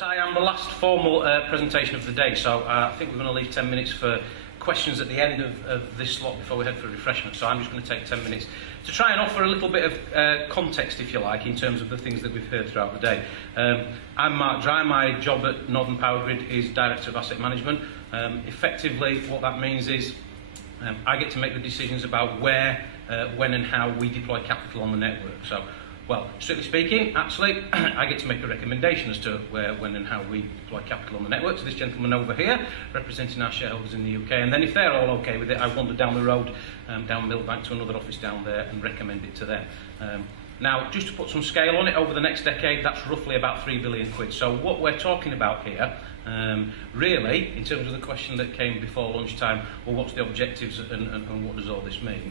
Folks, I am the last formal presentation of the day, so I think we're going to leave 10 minutes for questions at the end of this slot before we head for refreshment. So I'm just going to take 10 minutes to try and offer a little bit of context, if you like, in terms of the things that we've heard throughout the day. I'm Mark Drye. My job at Northern Powergrid is Director of Asset Management. Effectively, what that means is I get to make the decisions about where, when and how we deploy capital on the network. So, well, strictly speaking, actually, I get to make a recommendation as to where, when and how we deploy capital on the network to this gentleman over here, representing our shareholders in the UK. And then if they're all okay with it, I wander down the road, down Millbank to another office down there and recommend it to them. Now, just to put some scale on it, over the next decade, that's roughly about £3 billion. So what we're talking about here, really, in terms of the question that came before lunchtime, well, what's the objectives and what does all this mean?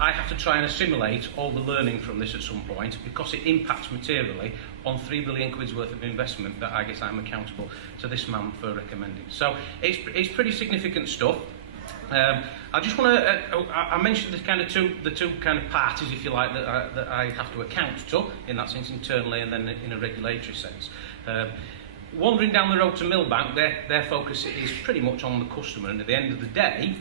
I have to try and assimilate all the learning from this at some point, because it impacts materially on £3 billion worth of investment that I guess I'm accountable to this man for recommending. So it's pretty significant stuff. I just want to. I mentioned the two kind of parties, if you like, that I have to account to, in that sense internally and then in a regulatory sense. Wandering down the road to Millbank, their focus is pretty much on the customer, and at the end of the day,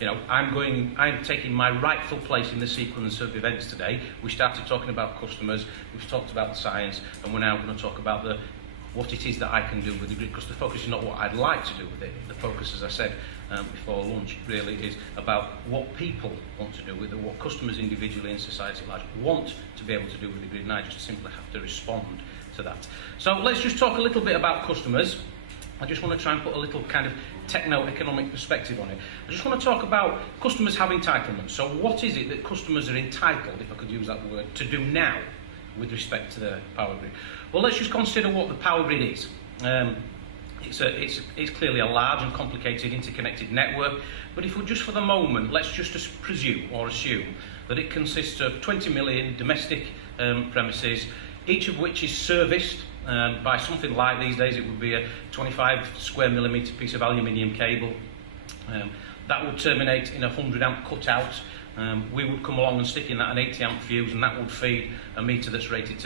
you know, I'm taking my rightful place in the sequence of events today. We started talking about customers, we've talked about the science, and we're now going to talk about what it is that I can do with the grid, because the focus is not what I'd like to do with it. The focus, as I said before lunch, really is about what people want to do with it, what customers individually in society at large want to be able to do with the grid, and I just simply have to respond to that. So let's just talk a little bit about customers. I just want to try and put a little kind of techno-economic perspective on it. I just want to talk about customers have entitlements. So what is it that customers are entitled, if I could use that word, to do now with respect to the power grid? Well, let's just consider what the power grid is. It's clearly a large and complicated interconnected network, but if we just for the moment, let's just presume or assume that it consists of 20 million domestic premises, each of which is serviced by something like, these days it would be a 25 square millimetre piece of aluminium cable that would terminate in a 100 amp cutout. We would come along and stick in that an 80 amp fuse, and that would feed a meter that's rated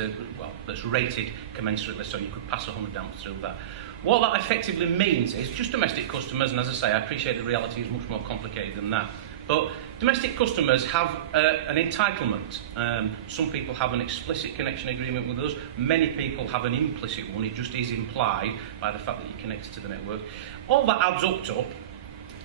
commensurately, so you could pass 100 amps through that. What that effectively means is just domestic customers, and as I say, I appreciate the reality is much more complicated than that, but domestic customers have an entitlement. Some people have an explicit connection agreement with us, many people have an implicit one. It just is implied by the fact that you're connected to the network. All that adds up to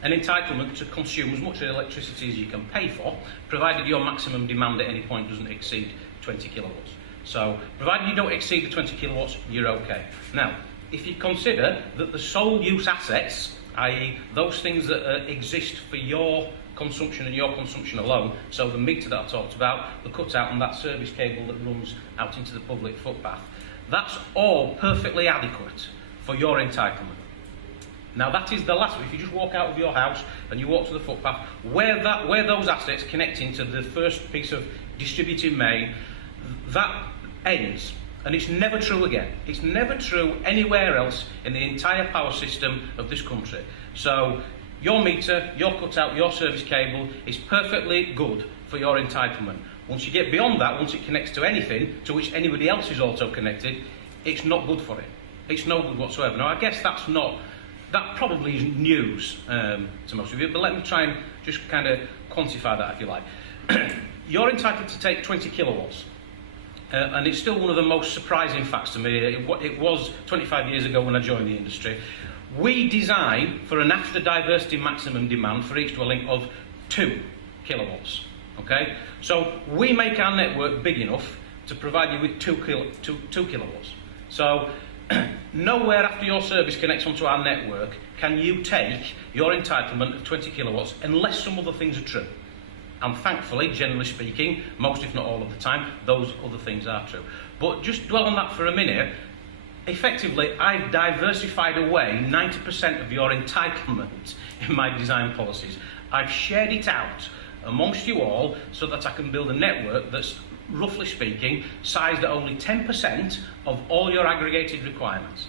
an entitlement to consume as much electricity as you can pay for, provided your maximum demand at any point doesn't exceed 20 kilowatts. So, provided you don't exceed the 20 kilowatts, you're okay. Now, if you consider that the sole use assets, i.e. those things that exist for your consumption and your consumption alone, so the meter that I talked about, the cutout and that service cable that runs out into the public footpath, that's all perfectly adequate for your entitlement. Now that is the last, if you just walk out of your house and you walk to the footpath, where those assets connect into the first piece of distributed main, that ends. And it's never true again. It's never true anywhere else in the entire power system of this country. So your meter, your cutout, your service cable is perfectly good for your entitlement. Once you get beyond that, once it connects to anything to which anybody else is also connected, it's not good for it. It's no good whatsoever. Now I guess that probably is news to most of you, but let me try and just kind of quantify that if you like. You're entitled to take 20 kilowatts. And it's still one of the most surprising facts to me. It was 25 years ago when I joined the industry. We design for an after diversity maximum demand for each dwelling of 2 kilowatts. Okay? So we make our network big enough to provide you with 2 kilowatts. So nowhere after your service connects onto our network can you take your entitlement of 20 kilowatts unless some other things are true. And thankfully, generally speaking, most if not all of the time, those other things are true. But just dwell on that for a minute. Effectively, I've diversified away 90% of your entitlement in my design policies. I've shared it out amongst you all so that I can build a network that's, roughly speaking, sized at only 10% of all your aggregated requirements.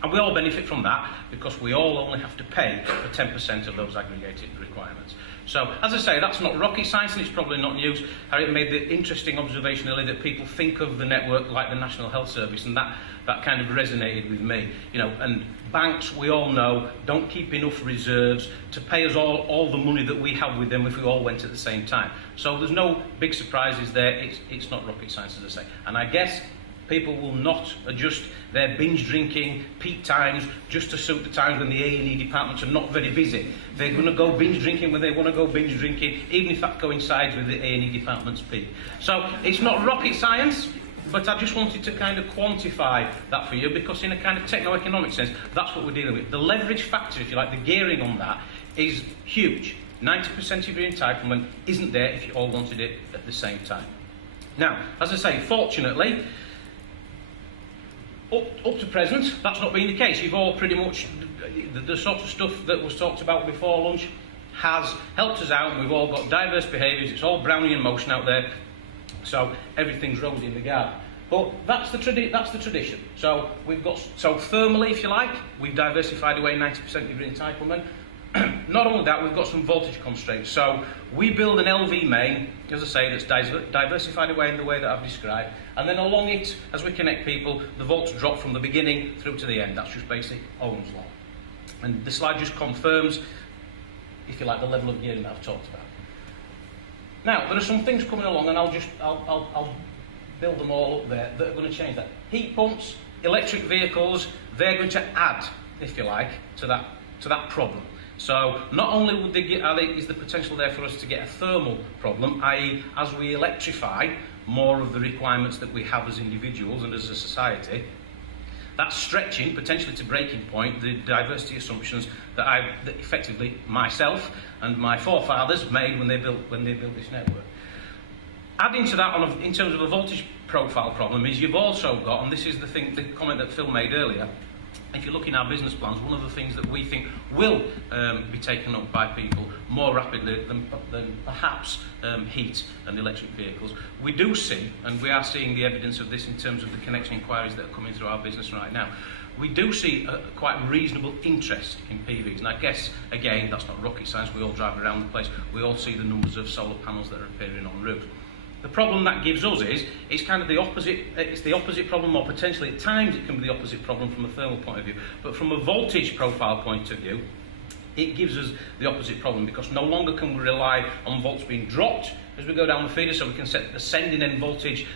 And we all benefit from that because we all only have to pay for 10% of those aggregated requirements. So, as I say, that's not rocket science and it's probably not news. Harriet made the interesting observation earlier that people think of the network like the National Health Service, and that kind of resonated with me. You know, and banks, we all know, don't keep enough reserves to pay us all the money that we have with them if we all went at the same time. So there's no big surprises there. It's not rocket science, as I say. And I guess people will not adjust their binge drinking peak times just to suit the times when the A&E departments are not very busy. They're going to go binge drinking when they want to go binge drinking, even if that coincides with the A&E department's peak. So it's not rocket science, but I just wanted to kind of quantify that for you, because in a kind of techno-economic sense, that's what we're dealing with. The leverage factor, if you like, the gearing on that is huge. 90% of your entitlement isn't there if you all wanted it at the same time. Now, as I say, fortunately, up to present, that's not been the case. You've all pretty much, the sort of stuff that was talked about before lunch has helped us out, and we've all got diverse behaviours. It's all Brownian motion out there, so everything's rosy in the garden. But that's the tradition. So we've got, so thermally, if you like, we've diversified away 90% of your entitlement. Not only that, we've got some voltage constraints. So we build an LV main, as I say, that's diversified away in the way that I've described, and then along it, as we connect people, the volts drop from the beginning through to the end. That's just basic Ohm's law. And the slide just confirms, if you like, the level of gearing that I've talked about. Now, there are some things coming along, and I'll build them all up there, that are going to change that. Heat pumps, electric vehicles, they're going to add, if you like, to that problem. So not only would is the potential there for us to get a thermal problem, i.e. as we electrify more of the requirements that we have as individuals and as a society, that's stretching, potentially to breaking point, the diversity assumptions that effectively myself and my forefathers made when they built this network. Adding to that, in terms of a voltage profile problem, is you've also got, and this is the comment that Phil made earlier, if you look in our business plans, one of the things that we think will be taken up by people more rapidly than perhaps heat and electric vehicles, we do see, and we are seeing the evidence of this in terms of the connection inquiries that are coming through our business right now, we do see a quite reasonable interest in PVs. And I guess, again, that's not rocket science. We all drive around the place. We all see the numbers of solar panels that are appearing on roofs. The problem that gives us is, it's kind of the opposite, it's the opposite problem, or potentially at times it can be the opposite problem from a thermal point of view. But from a voltage profile point of view, it gives us the opposite problem, because no longer can we rely on volts being dropped as we go down the feeder, so we can set the sending end voltage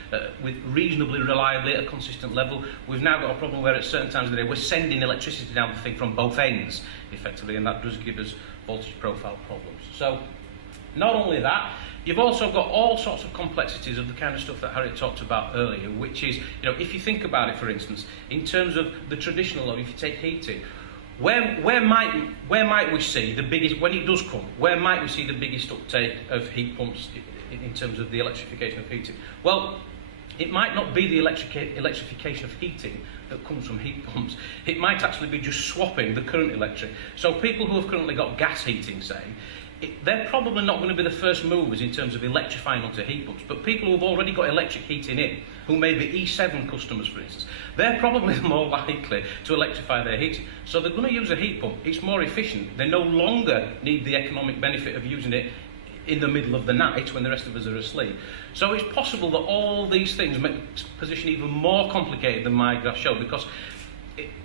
with reasonably reliably at a consistent level. We've now got a problem where at certain times of the day we're sending electricity down the thing from both ends, effectively, and that does give us voltage profile problems. So, not only that, you've also got all sorts of complexities of the kind of stuff that Harriet talked about earlier, which is, if you think about it, for instance, in terms of the traditional load, if you take heating, where might we see the biggest, when it does come, where might we see the biggest uptake of heat pumps in terms of the electrification of heating? Well, it might not be the electrification of heating that comes from heat pumps. It might actually be just swapping the current electric. So people who have currently got gas heating, say, they're probably not going to be the first movers in terms of electrifying onto heat pumps, but people who have already got electric heating in, who may be E7 customers, for instance, they're probably more likely to electrify their heating. So they're going to use a heat pump. It's more efficient. They no longer need the economic benefit of using it in the middle of the night when the rest of us are asleep. So it's possible that all these things make the position even more complicated than my graph showed, because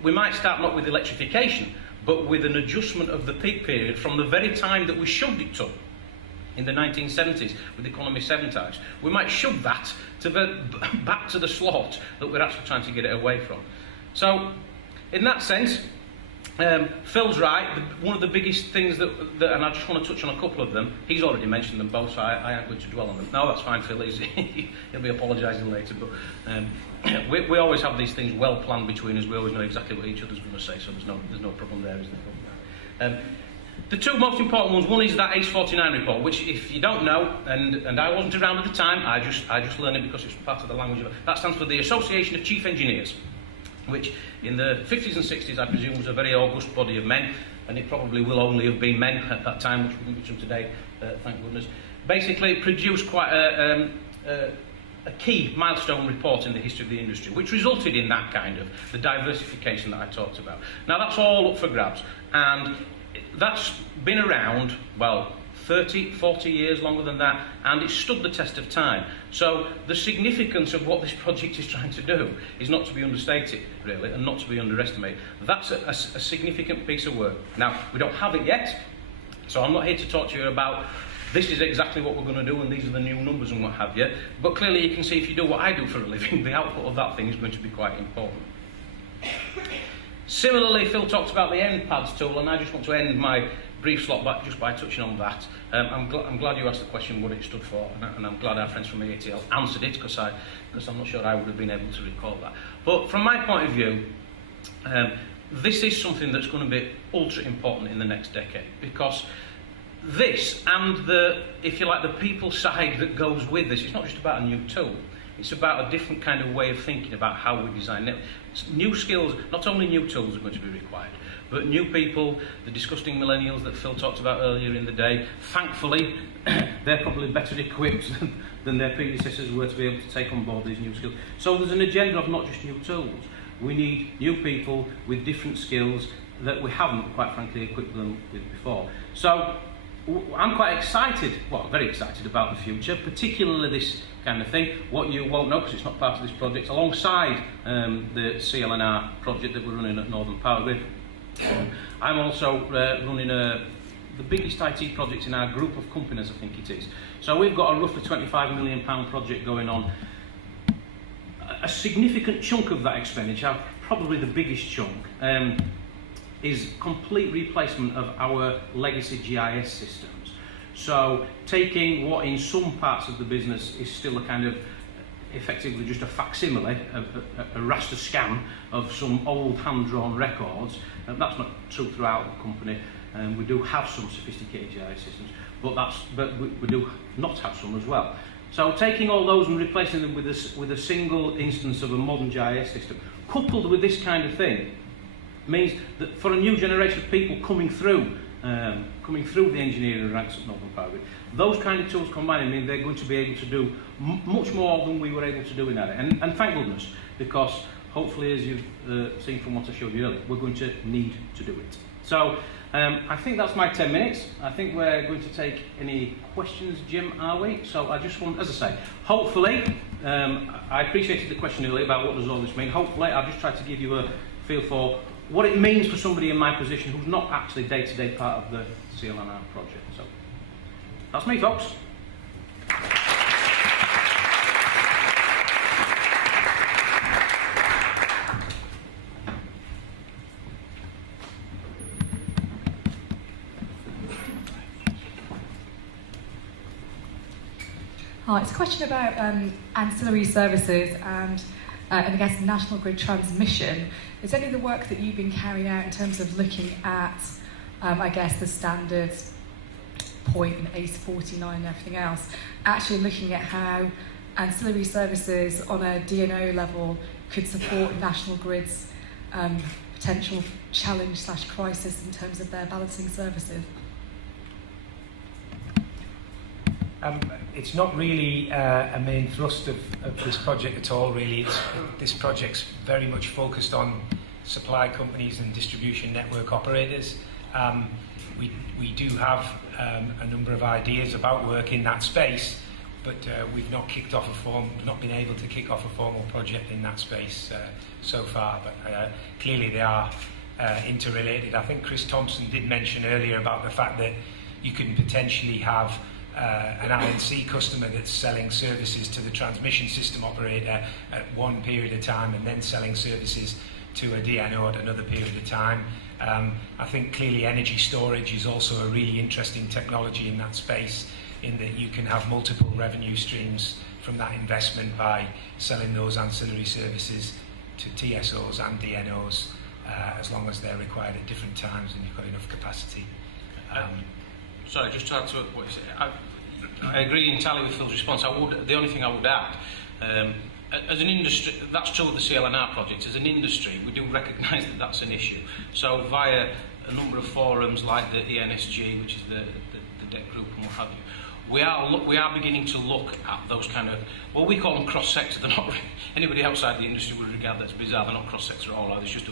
we might start not with electrification, but with an adjustment of the peak period from the very time that we shoved it to, in the 1970s, with economy 7 types. We might shove that back to the slot that we're actually trying to get it away from. So, in that sense, Phil's right. One of the biggest things that, and I just want to touch on a couple of them, he's already mentioned them both, so I aren't going to dwell on them. No, that's fine, Phil, he'll be apologising later, but we always have these things well planned between us. We always know exactly what each other's going to say, so there's no problem there, is there? The two most important ones, one is that ACE49 report, which, if you don't know, and I wasn't around at the time, I just learned it because it's part of the language of it. That stands for the Association of Chief Engineers, which in the 50s and 60s, I presume, was a very august body of men, and it probably will only have been men at that time, which wouldn't be true today, thank goodness. Basically, it produced quite a key milestone report in the history of the industry, which resulted in that kind of, the diversification that I talked about. Now, that's all up for grabs, and that's been around, well, 30, 40 years, longer than that, and it's stood the test of time. So the significance of what this project is trying to do is not to be understated, really, and not to be underestimated. That's a significant piece of work. Now, we don't have it yet, so I'm not here to talk to you about this is exactly what we're going to do and these are the new numbers and what have you, but clearly you can see if you do what I do for a living, the output of that thing is going to be quite important. Similarly, Phil talked about the NPADS tool, and I just want to end my brief slot just by touching on that. I'm glad you asked the question what it stood for, and I'm glad our friends from the ATL answered it, because I'm not sure I would have been able to recall that. But from my point of view, this is something that's going to be ultra important in the next decade, because this and the, if you like, the people side that goes with this, it's not just about a new tool. It's about a different kind of way of thinking about how we design it. New skills, not only new tools are going to be required, but new people, the disgusting millennials that Phil talked about earlier in the day, thankfully, they're probably better equipped than their predecessors were to be able to take on board these new skills. So there's an agenda of not just new tools. We need new people with different skills that we haven't, quite frankly, equipped them with before. So I'm quite excited, well, very excited about the future, particularly this kind of thing. What you won't know, because it's not part of this project, alongside the CLNR project that we're running at Northern Powergrid, I'm also running the biggest IT project in our group of companies, I think it is. So we've got a roughly £25 million project going on. A significant chunk of that expenditure, probably the biggest chunk, is complete replacement of our legacy GIS systems. So taking what in some parts of the business is still a kind of effectively just a facsimile, a raster scan of some old hand-drawn records. That's not true throughout the company. We do have some sophisticated GIS systems, but we do not have some as well. So taking all those and replacing them with a single instance of a modern GIS system, coupled with this kind of thing, means that for a new generation of people coming through the engineering ranks at Northern Powergrid, those kind of tools combined mean they're going to be able to do much more than we were able to do in that. And thank goodness, because hopefully, as you've seen from what I showed you earlier, we're going to need to do it. So I think that's my 10 minutes. I think we're going to take any questions, Jim, are we? So I just want, as I say, hopefully, I appreciated the question earlier about what does all this mean. Hopefully, I've just tried to give you a feel for what it means for somebody in my position who's not actually day-to-day part of the CLNR project. So that's me, folks. Hi, it's a question about ancillary services and I guess national grid transmission. Is any of the work that you've been carrying out in terms of looking at, I guess, the standards point and ACE 49 and everything else, actually looking at how ancillary services on a DNO level could support national grid's potential challenge/crisis in terms of their balancing services? It's not really a main thrust of this project at all, really. This project's very much focused on supply companies and distribution network operators. We do have a number of ideas about work in that space, but we've not been able to kick off a formal project in that space so far. But clearly they are interrelated. I think Chris Thompson did mention earlier about the fact that you can potentially have an INC customer that's selling services to the transmission system operator at one period of time and then selling services to a DNO at another period of time. I think clearly energy storage is also a really interesting technology in that space, in that you can have multiple revenue streams from that investment by selling those ancillary services to TSOs and DNOs as long as they're required at different times and you've got enough capacity. Sorry, just to add to what you said, I agree entirely with Phil's response. The only thing I would add, as an industry, that's true of the CLNR project. As an industry, we do recognise that that's an issue. So via a number of forums like the ENSG, which is the debt group and what have you, we are beginning to look at those kind of, well, we call them cross-sector. They're not anybody outside the industry would regard that as bizarre. They're not cross-sector at all. There's just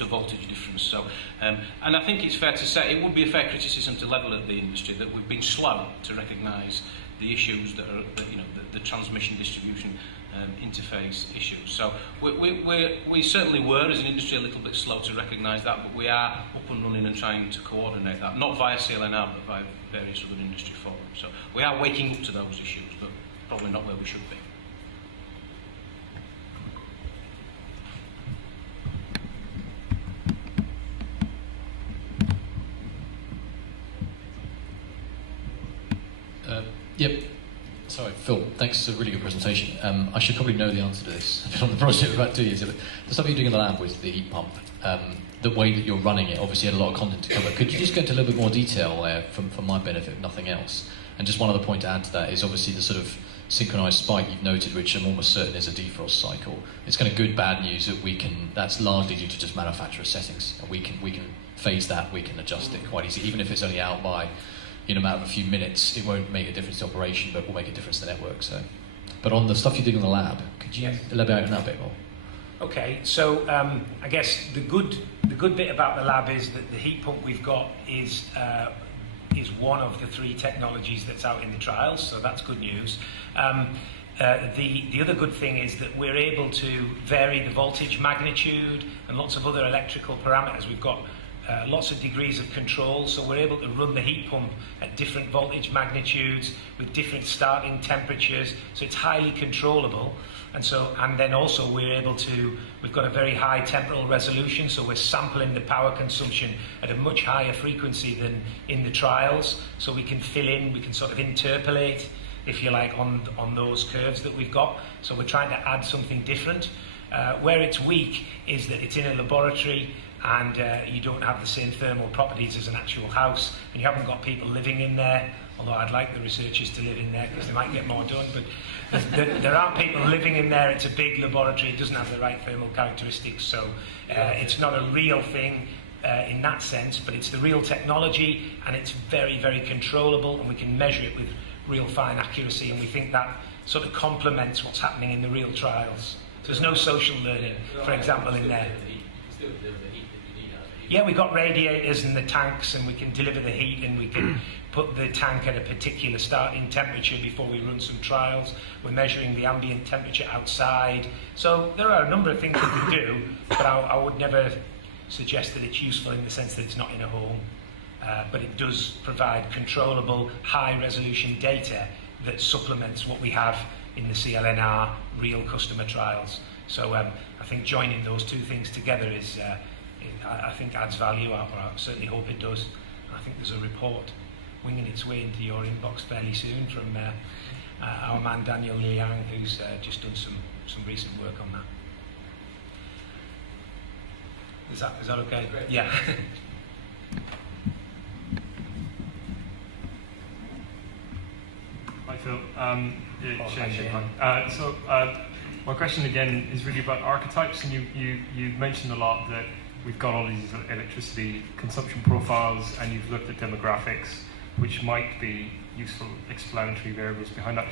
a voltage difference. So, and I think it's fair to say it would be a fair criticism to level at the industry that we've been slow to recognise the issues that are, the transmission distribution interface issues. So we certainly were as an industry a little bit slow to recognise that, but we are up and running and trying to coordinate that, not via CLNR but via various other industry forums. So we are waking up to those issues, but probably not where we should be. Yep. Sorry, Phil, thanks for a really good presentation. I should probably know the answer to this. I've been on the project for about 2 years. But the stuff you're doing in the lab with the heat pump, the way that you're running it, obviously you had a lot of content to cover. Could you just go into a little bit more detail there for my benefit, if nothing else? And just one other point to add to that is obviously the sort of synchronized spike you've noted, which I'm almost certain is a defrost cycle. It's kind of good, bad news that that's largely due to just manufacturer settings. And we can phase that, we can adjust it quite easily, even if it's only out by in a matter of a few minutes. It won't make a difference to operation, but will make a difference to the network. So, but on the stuff you're doing in the lab, could you elaborate on that a bit more? Okay, so I guess the good bit about the lab is that the heat pump we've got is one of the 3 technologies that's out in the trials, so that's good news. The other good thing is that we're able to vary the voltage magnitude and lots of other electrical parameters. We've got lots of degrees of control, so we're able to run the heat pump at different voltage magnitudes with different starting temperatures, so it's highly controllable. And then also we've got a very high temporal resolution, so we're sampling the power consumption at a much higher frequency than in the trials, so we can fill in, we can sort of interpolate, if you like, on those curves that we've got. So we're trying to add something different. Where it's weak is that it's in a laboratory, and you don't have the same thermal properties as an actual house, and you haven't got people living in there, although I'd like the researchers to live in there because they might get more done, but there aren't people living in there. It's a big laboratory, it doesn't have the right thermal characteristics, so it's not a real thing in that sense, but it's the real technology, and it's very, very controllable, and we can measure it with real fine accuracy, and we think that sort of complements what's happening in the real trials. So there's no social learning, for example, in there. Yeah, we've got radiators in the tanks, and we can deliver the heat, and we can put the tank at a particular starting temperature before we run some trials. We're measuring the ambient temperature outside. So there are a number of things that we do, but I would never suggest that it's useful in the sense that it's not in a home. But it does provide controllable, high-resolution data that supplements what we have in the CLNR real customer trials. So I think joining those 2 things together is, I think, adds value, or I certainly hope it does. I think there's a report winging its way into your inbox fairly soon from our man Daniel Liang, who's just done some recent work on that. Is that okay? Great. Yeah. Hi Phil. So my question again is really about archetypes, and you mentioned a lot that we've got all these electricity consumption profiles, and you've looked at demographics, which might be useful explanatory variables behind that.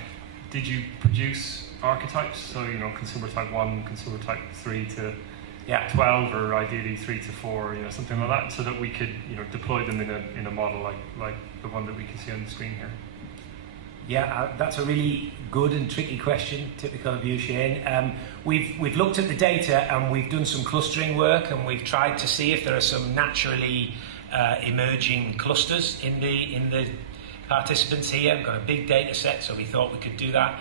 Did you produce archetypes? So, consumer type 1, consumer type 3 to 12, or ideally 3 to 4, something like that, so that we could, deploy them in a model like the one that we can see on the screen here? Yeah, that's a really good and tricky question, typical of you, Shane. We've looked at the data, and we've done some clustering work, and we've tried to see if there are some naturally emerging clusters in the participants here. We've got a big data set, so we thought we could do that.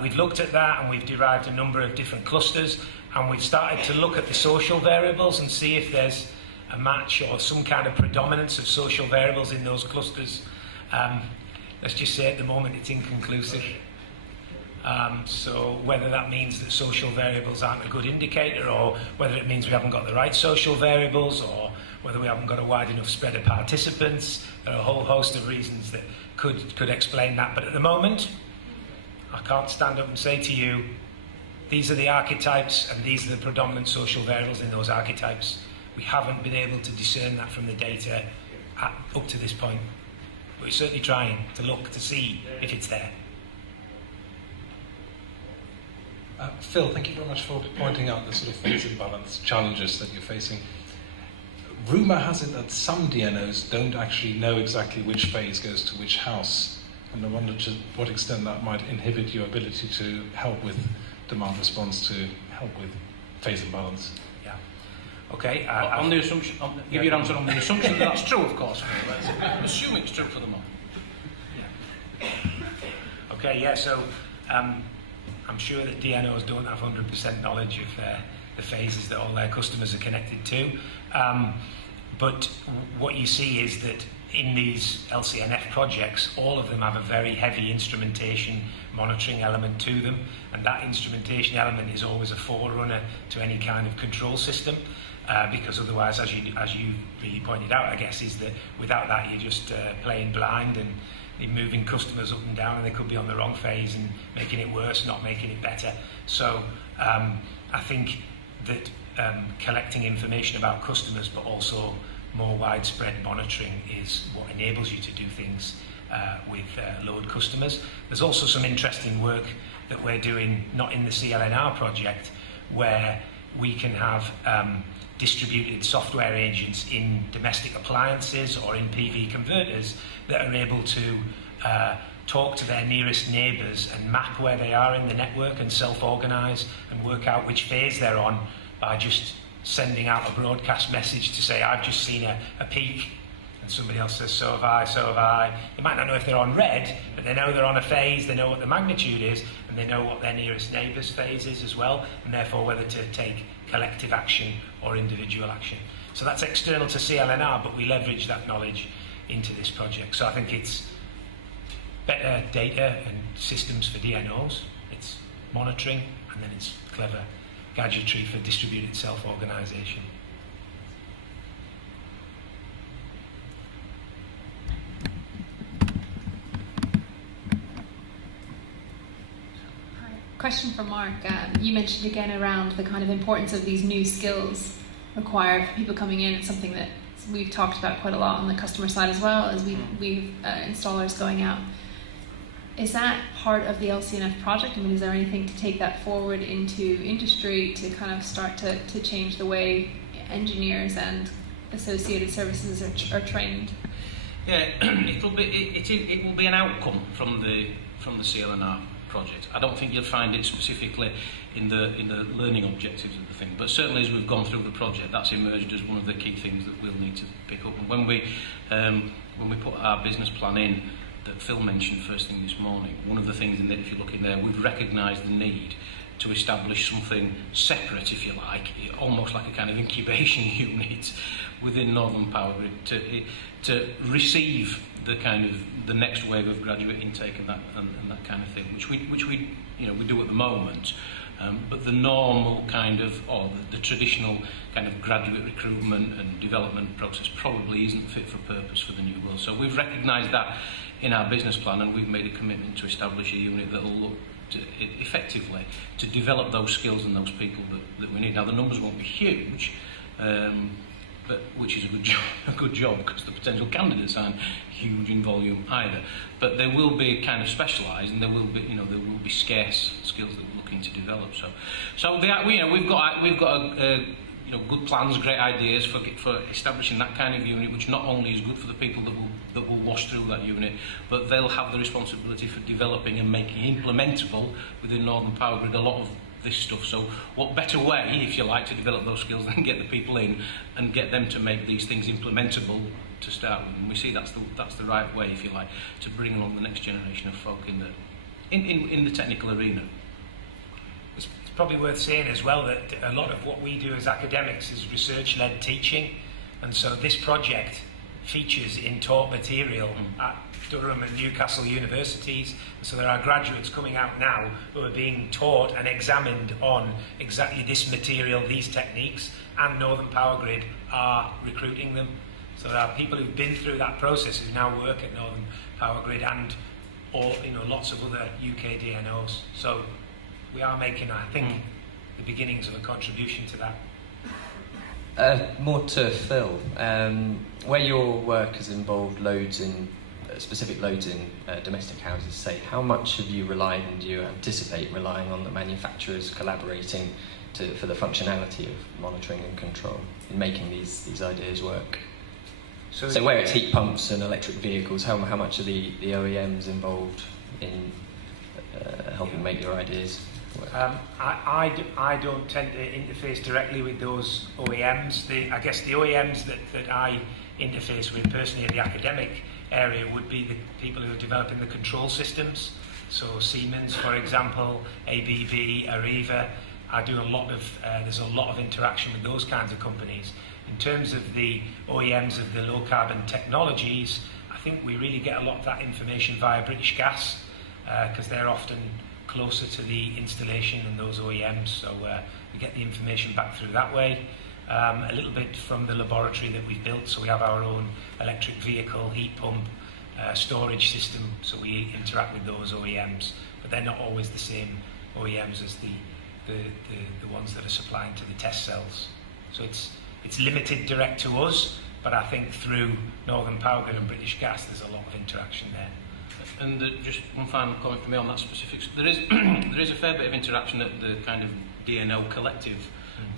We've looked at that, and we've derived a number of different clusters, and we've started to look at the social variables and see if there's a match or some kind of predominance of social variables in those clusters. Let's just say at the moment it's inconclusive. So whether that means that social variables aren't a good indicator, or whether it means we haven't got the right social variables, or whether we haven't got a wide enough spread of participants, there are a whole host of reasons that could explain that. But at the moment, I can't stand up and say to you, these are the archetypes and these are the predominant social variables in those archetypes. We haven't been able to discern that from the data up to this point. but we're certainly trying to look to see if it's there. Phil, thank you very much for pointing out the sort of phase imbalance challenges that you're facing. Rumour has it that some DNOs don't actually know exactly which phase goes to which house, and I wonder to what extent that might inhibit your ability to help with demand response, to help with phase imbalance. Yeah. Okay. On the assumption, give your answer on the assumption that that's true, of course. Assume it's true for the moment. Yeah. Okay. Yeah. So I'm sure that DNOs don't have 100% knowledge of the phases that all their customers are connected to. But what you see is that in these LCNF projects, all of them have a very heavy instrumentation monitoring element to them, and that instrumentation element is always a forerunner to any kind of control system, because otherwise, as you really pointed out, I guess, is that without that you're just playing blind and you're moving customers up and down, and they could be on the wrong phase and making it worse, not making it better. So I think that collecting information about customers, but also more widespread monitoring, is what enables you to do things with load customers. There's also some interesting work that we're doing, not in the CLNR project, where we can have distributed software agents in domestic appliances or in PV converters that are able to talk to their nearest neighbours and map where they are in the network and self-organise and work out which phase they're on by just sending out a broadcast message to say, I've just seen a peak, and somebody else says, so have I, so have I. They might not know if they're on red, but they know they're on a phase, they know what the magnitude is, and they know what their nearest neighbour's phase is as well, and therefore whether to take collective action or individual action. So that's external to CLNR, but we leverage that knowledge into this project. So I think it's better data and systems for DNOs, it's monitoring, and then it's clever gadgetry for distributed self-organisation. Question for Mark. You mentioned again around the kind of importance of these new skills required for people coming in. It's something that we've talked about quite a lot on the customer side as well, as we've installers going out. Is that part of the LCNF project? I mean, is there anything to take that forward into industry to kind of start to change the way engineers and associated services are trained? Yeah, it will be an outcome from the CLNR project. I don't think you'll find it specifically in the learning objectives of the thing, but certainly as we've gone through the project, that's emerged as one of the key things that we'll need to pick up. And when we put our business plan in, that Phil mentioned first thing this morning, one of the things in that, if you look in there, we've recognised the need to establish something separate, if you like, almost like a kind of incubation unit within Northern Powergrid to receive the kind of the next wave of graduate intake and that kind of thing, which we do at the moment. But the normal kind of, or the traditional kind of graduate recruitment and development process probably isn't fit for purpose for the new world. So we've recognised that in our business plan, and we've made a commitment to establish a unit that will look effectively to develop those skills and those people that we need. Now the numbers won't be huge, but which is a good job because the potential candidates aren't huge in volume either. But they will be kind of specialised, and there will be scarce skills that we're looking to develop. So we've got good plans, great ideas for establishing that kind of unit, which not only is good for the people that will wash through that unit, but they'll have the responsibility for developing and making implementable within Northern Powergrid a lot of this stuff. So what better way, if you like, to develop those skills than get the people in and get them to make these things implementable to start with. And we see that's the right way, if you like, to bring along the next generation of folk in the technical arena. It's probably worth saying as well that a lot of what we do as academics is research-led teaching, and so this project features in taught material at Durham and Newcastle universities. So there are graduates coming out now who are being taught and examined on exactly this material, these techniques, and Northern Powergrid are recruiting them. So there are people who've been through that process who now work at Northern Powergrid and lots of other UK DNOs. So we are making, I think, the beginnings of a contribution to that. More to Phil, where your work has involved loads in specific loads in domestic houses, say, how much have you relied and do you anticipate relying on the manufacturers collaborating for the functionality of monitoring and control in making these ideas work? So where it's heat pumps and electric vehicles, how much are the OEMs involved in helping make your ideas work? I don't tend to interface directly with those OEMs. I guess the OEMs that I interface with personally in the academic area would be the people who are developing the control systems. So Siemens, for example, ABB, Arriva. I do there's a lot of interaction with those kinds of companies. In terms of the OEMs of the low carbon technologies, I think we really get a lot of that information via British Gas, because they're often closer to the installation than those OEMs, so we get the information back through that way. A little bit from the laboratory that we've built, so we have our own electric vehicle, heat pump, storage system, so we interact with those OEMs, but they're not always the same OEMs as the ones that are supplying to the test cells. So it's limited direct to us, but I think through Northern Powergrid and British Gas there's a lot of interaction there. And just one final comment from me on that specifics. There is a fair bit of interaction at the kind of DNO collective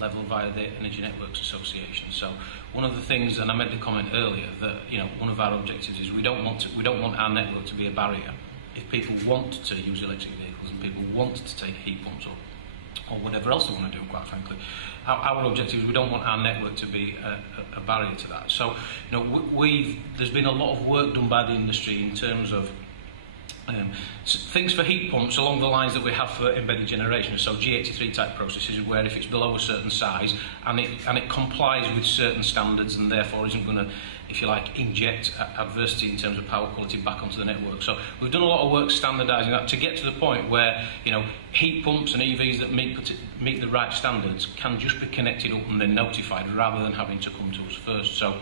level via the Energy Networks Association. So one of the things, and I made the comment earlier, that one of our objectives is we don't want our network to be a barrier. If people want to use electric vehicles and people want to take heat pumps or whatever else they want to do, quite frankly, our objective is we don't want our network to be a barrier to that. So there's been a lot of work done by the industry in terms of things for heat pumps along the lines that we have for embedded generation, so G83 type processes, where if it's below a certain size and it complies with certain standards and therefore isn't going to, if you like, inject adversity in terms of power quality back onto the network. So we've done a lot of work standardising that to get to the point where heat pumps and EVs that meet the right standards can just be connected up and then notified rather than having to come to us first. So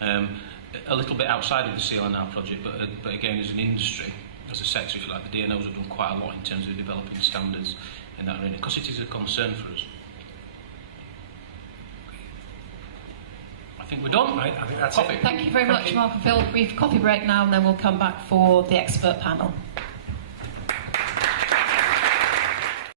a little bit outside of the CLNR project, but again as an industry, as a sector, if you like, the DNOs have done quite a lot in terms of developing standards in that arena, because it is a concern for us. I think we're done. Right, I think that's it. Thank you very much, Mark and Phil. Brief coffee break now, and then we'll come back for the expert panel.